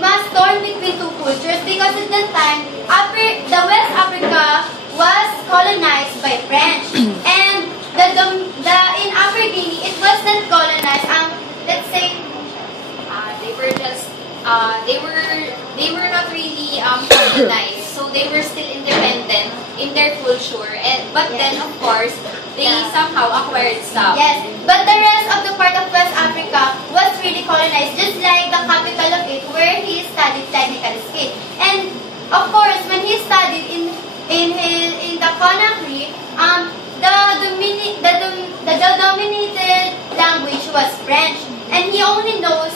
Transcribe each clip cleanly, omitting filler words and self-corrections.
was torn between two cultures because at that time, the West Africa was colonized by French, and in Upper Guinea it was not colonized. Let's say They were just they were not really colonized, so they were still independent in their culture. But then of course they somehow acquired stuff. yes, but the rest of the part of West Africa was really colonized, just like the capital of it, where he studied technical skill. And of course, when he studied in the Conakry, the dominated language was French, and he only knows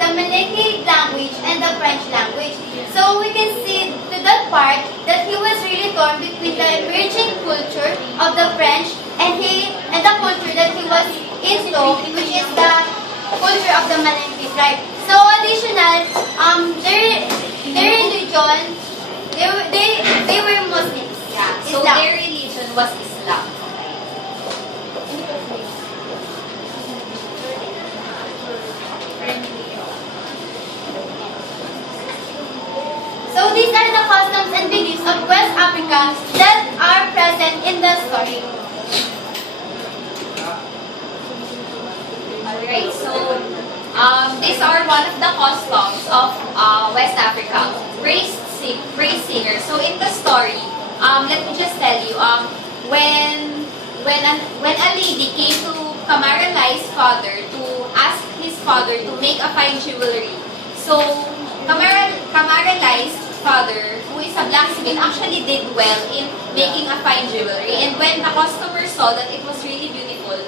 the Malay language and the French language. So we can see to that part that he was really torn between the emerging culture of the French and the culture that he was into, which is the culture of the Malay tribe. So additional, their religion, they were Muslims. Yeah. So Islam. their religion was Islam. So these are the customs and beliefs of West Africa that are present in the story. Alright, so these are one of the customs of West Africa. Praise singers. So in the story, let me just tell you, when a lady came to Camaralai's father to ask his father to make a fine jewelry, so Camaralai's father, who is a blacksmith, actually did well in making a fine jewelry. And when the customer saw that it was really beautiful,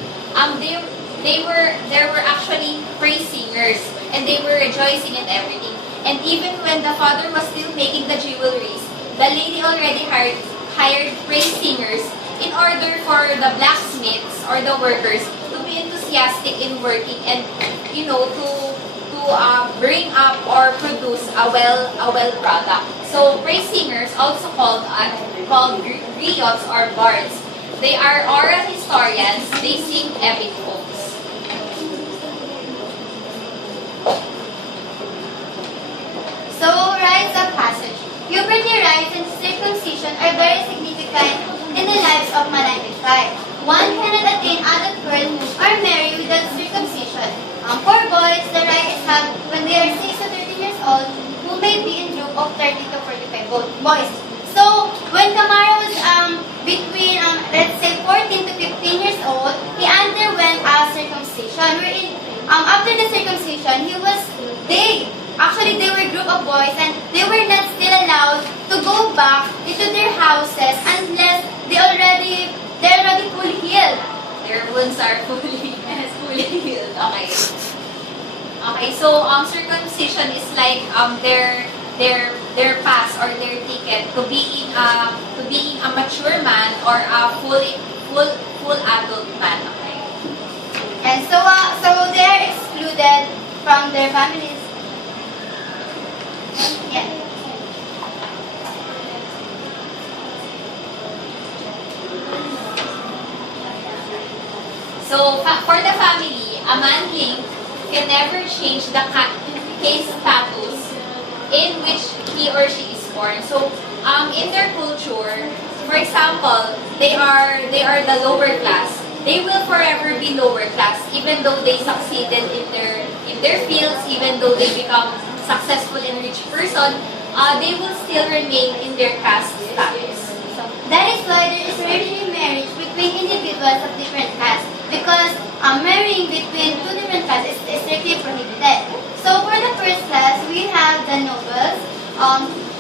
there were actually praise singers, and they were rejoicing and everything. And even when the father was still making the jewelries, the lady already hired praise singers in order for the blacksmiths or the workers to be enthusiastic in working and to bring up or produce a well product. So praise singers, also called griots or bards, they are oral historians. They sing epic poems. So rites of passage. Puberty rites and circumcision are very significant in the lives of Malay tribe. One cannot attain adulthood or marry without circumcision. For boys, the rite is held when they are 6 to 13 years old, who may be in group of 30 to 45 boys. So, when Kamara was between, let's say, 14 to 15 years old, he underwent a circumcision. Wherein, after the circumcision, they were a group of boys, and they were not still allowed to go back into their houses unless they're already fully healed. Their wounds are fully healed. Okay. Okay, so circumcision is like their pass or their ticket to being a mature man or a full adult man. Okay. And so they are excluded from their families. Yeah. So for the family, a man link can never change the case status in which he or she is born. So in their culture, for example, they are the lower class. They will forever be lower class, even though they succeeded in their fields, even though they become successful and rich person, they will still remain in their caste status. That is why there is rarely marriage between individuals of different castes, because marrying between two different castes is strictly prohibited. So for the first class, we have the nobles.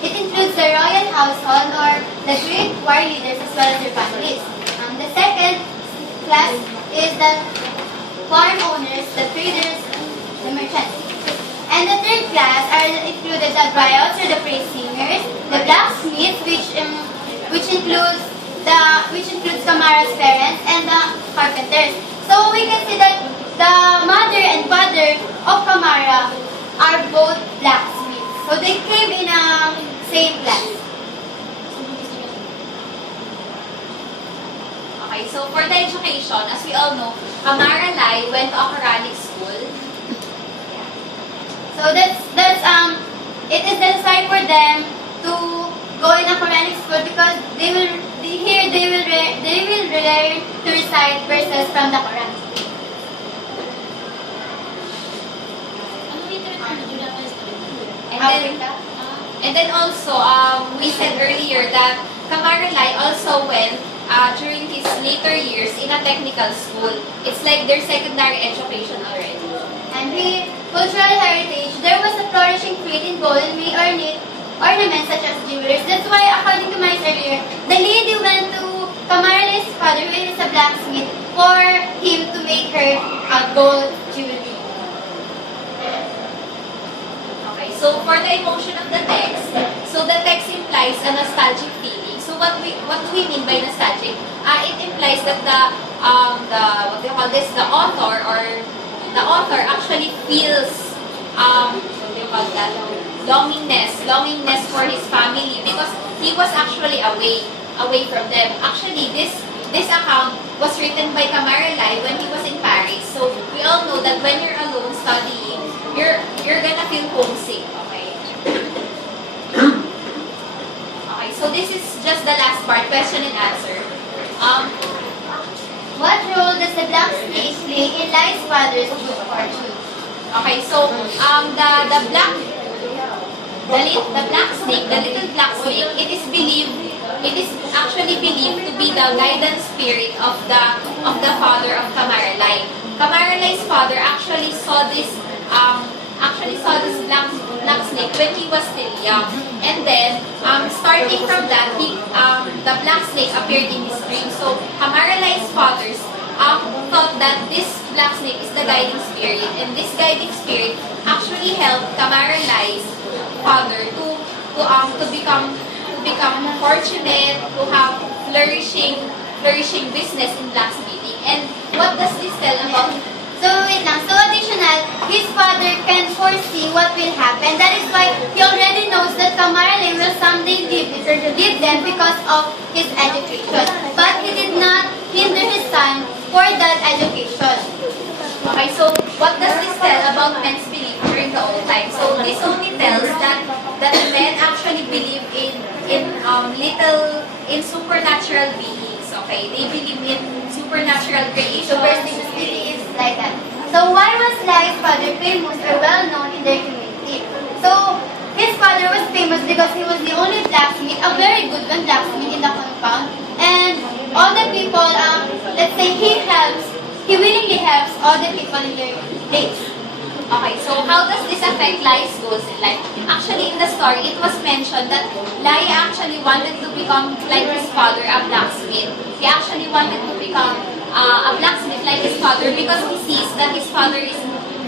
It includes the royal household or the great war leaders as well as their families. The second class is the farm owners, the traders, the merchants. And the third class are included the griots or the praise singers, the blacksmiths, which includes Kamara's parents, and the carpenters. So we can see that the mother and father of Kamara are both blacksmiths. So they came in a same class. Okay, so for the education, as we all know, Kamara Lai went to a Quranic school. So that's it is necessary for them to go in a Quranic school because they will learn to recite verses from the Quran. And then also, we said earlier that Kamaralay also went during his later years in a technical school. It's like their secondary education already. And the cultural heritage, there was a flourishing trade in gold and made ornaments such as jewelry. That's why, according to my earlier, the lady went to Kamaralay's father, who is a blacksmith, for him to make her a gold jewelry. Okay, so for the emotion of the text, so the text implies a nostalgic feeling. So what do we mean by nostalgic? It implies that the author actually feels longingness for his family because he was actually away from them. Actually, this account was written by Kamaralay when he was in Paris. So we all know that when you're alone studying, you're gonna feel homesick. Okay. Okay. So this is just the last part, question and answer. What role does the blacksmith play in Lai's father's good fortune? Okay, so the blacksnake, the little blacksnake, it is actually believed to be the guidance spirit of the father of Kamaralay. Kamaralay's father actually saw this blacksnake when he was still young, and then starting from that, the blacksnake appeared in his dream. So Kamaralay's fathers thought that this blacksnake is the guiding spirit, and this guiding spirit actually helped Kamaralay's father to become fortunate, to have flourishing business in blacksmithing. And what does this tell about? So wait lang. So additional, his father can foresee what will happen. That is why he already knows that Kamaralay will someday leave them because of his education. But he did not hinder his son for that education. Okay, so what does this tell about men's belief during the old times? So this only tells that men actually believe in supernatural beings. Okay, they believe in supernatural creation. Superstitious beliefs like that. So why was Lai's father famous or well known in their community? So his father was famous because he was the only blacksmith, a very good one blacksmith in the compound, and all the people, let's say he willingly helps all the people in their place. Okay, so how does this affect Lai's goals in life? Actually, in the story, it was mentioned that Lai actually wanted to become like his father, a blacksmith. He actually wanted to become a blacksmith like his father because he sees that his father is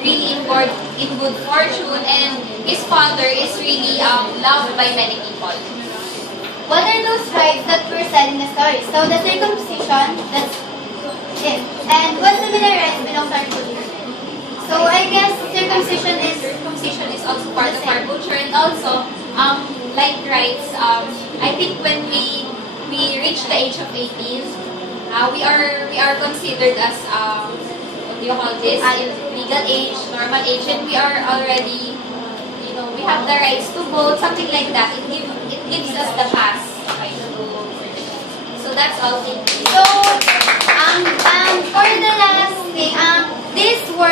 really in good fortune and his father is really loved by many people. What are those rites that were said in the story? So the circumcision, that's it. And what similar rites belong to our culture? So I guess circumcision Circumcision is also part of our culture, and also like rights. I think when we reach the age of 18, we are considered as what do you call this? Legal age, normal age, and we are already, we have the rights to vote, something like that. It gives us the pass. Okay, so that's all. Thank you. So for the last thing, this word